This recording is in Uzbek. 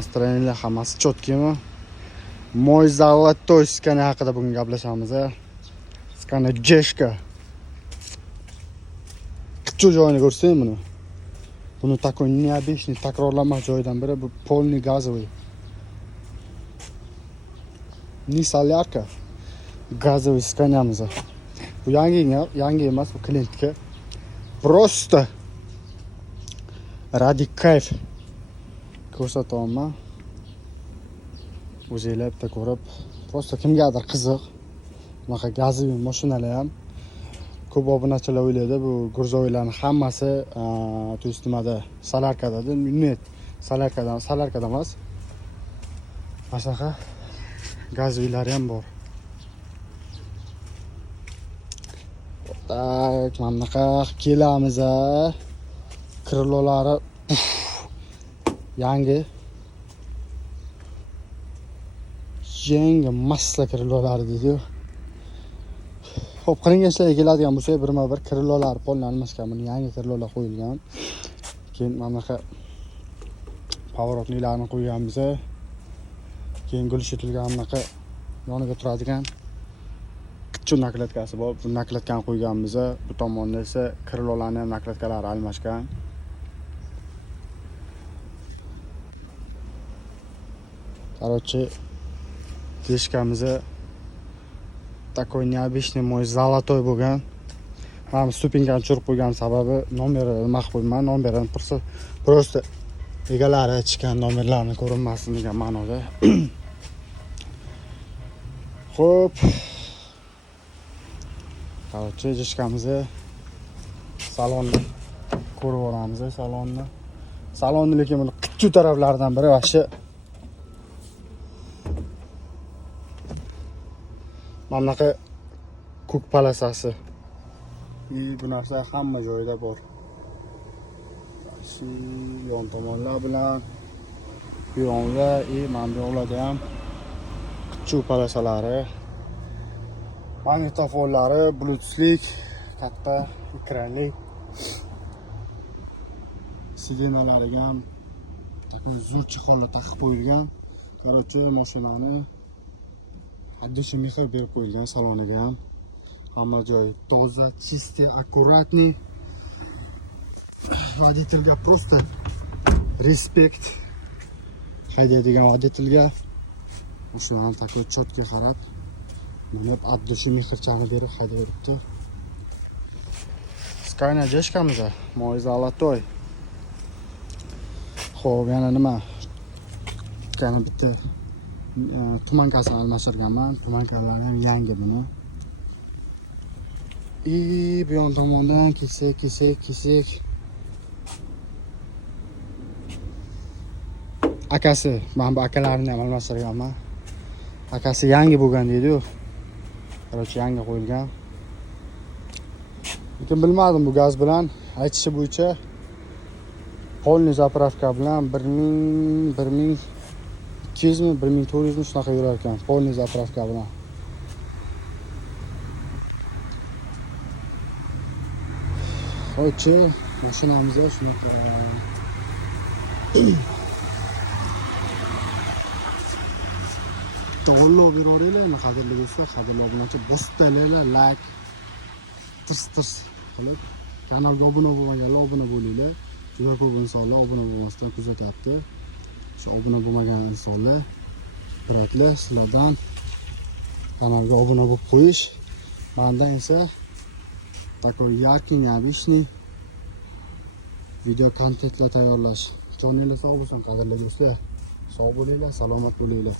настроение hammasi chotkimi. Мой золотой skana haqida bugun gaplashamiz. Skana Jeshka. Qizcha joyini ko'rsang buni. Buni такой необычный takrorlanmas joydan biri bu полный газовый. Ni solyarka. Газовый skanamiz. Bu yangi emas, bu klientga. Просто ради кайф ko'rsataman. O'zinglar bitta ko'rib, просто kimgadir qiziq. Bunaqa газовый mashinalar ham ko'p obunachilar o'ylaydi, bu gruzoylarning hammasi to есть nimada, solarkada, net solarkada emas. Masalan, газовыйлari ham bor. Tak, mana bunaqa kelamiz. Krılolari yangi masla krılolari deydi. Xo'p, qilingan keladigan bo'lsa, birma-bir krılolar polni almashgan, buni yangi krılolar qo'yilgan. Keyin mana bunaqa pavorotnilarni qo'yganmiz. Keyin gul shetilgan bunaqa yoniga turadigan kichik naklatkasi bor. Bu naklatkani qo'yganmiz. Bu tomonda esa krılolarning naklatkalari almashgan. Короче, Jeshkamiz такой необычный, мой золотой bo'lgan. Mana stupenkani tushirib qo'ygan sababi nomeri nima qilib qo'yman, nomerni просто egalari chiqqan nomerlarni ko'rinmasin degan ma'noda. Xo'p. Короче, Jeshkamiz salonni ko'rib olamiz, salonni. Salonni lekin buni kichik taraflaridan biri vashi mana bunaqa ko'k palasasi. Bu narsa hamma joyda bor. Shu yon tomonlar bilan bu yonda, mana bu yoqlarda ham kichik palasalari, magnitofonlari, bluetoothlik, katta ekranli, sidenalariga ham такой zo'r chexollar taqib qo'yilgan. Короче, mashinani Addishi mehr berib qo'yilgan saloniga ham. Hamma joy toza, чистый, аккуратный. Водительga просто respekt. Haydaydigan водительga o'shalarni такой chotka qarab, minib addishi mehrchani berib haydayapti. Skana Jeshkamiz, мой золотой. Xo'p, yana nima? Yana bitta tumankasini almashtirganman. Tumankalari ham yangi buni. Bu yon tomondan kesik. Akasi, men bu akalarini ham almashtirganman. Akasi yangi bo'lgan deydi-ku. Короче, yangi qo'yilgan. Lekin bilmadim bu gaz bilan aytishi bo'yicha полный zapravka bilan 1200 mi 1400 mi shunaqa yurar ekan, полный zapravka bilan. Xo'ch, mashinamizda shunaqa. To'g'rilab yuboringlar, qadrli do'stlar, qadrli obunachilar, bosib taylaylar, like, tirs qilib, kanalga obuna bo'lmaganlar obuna bo'linglar. Juda ko'p insonlar obuna bo'lmasdan kuzatyapti. Shu obuna bo'lmagan insonlar, biratlar, sizlardan kanalga obuna bo'lib qo'yish, mendan esa такой яркий, необычный video kontentlar tayyorlash. Joninglar sog' bo'lsin, qadrli do'stlar. Sog' bo'linglar, salomat bo'linglar.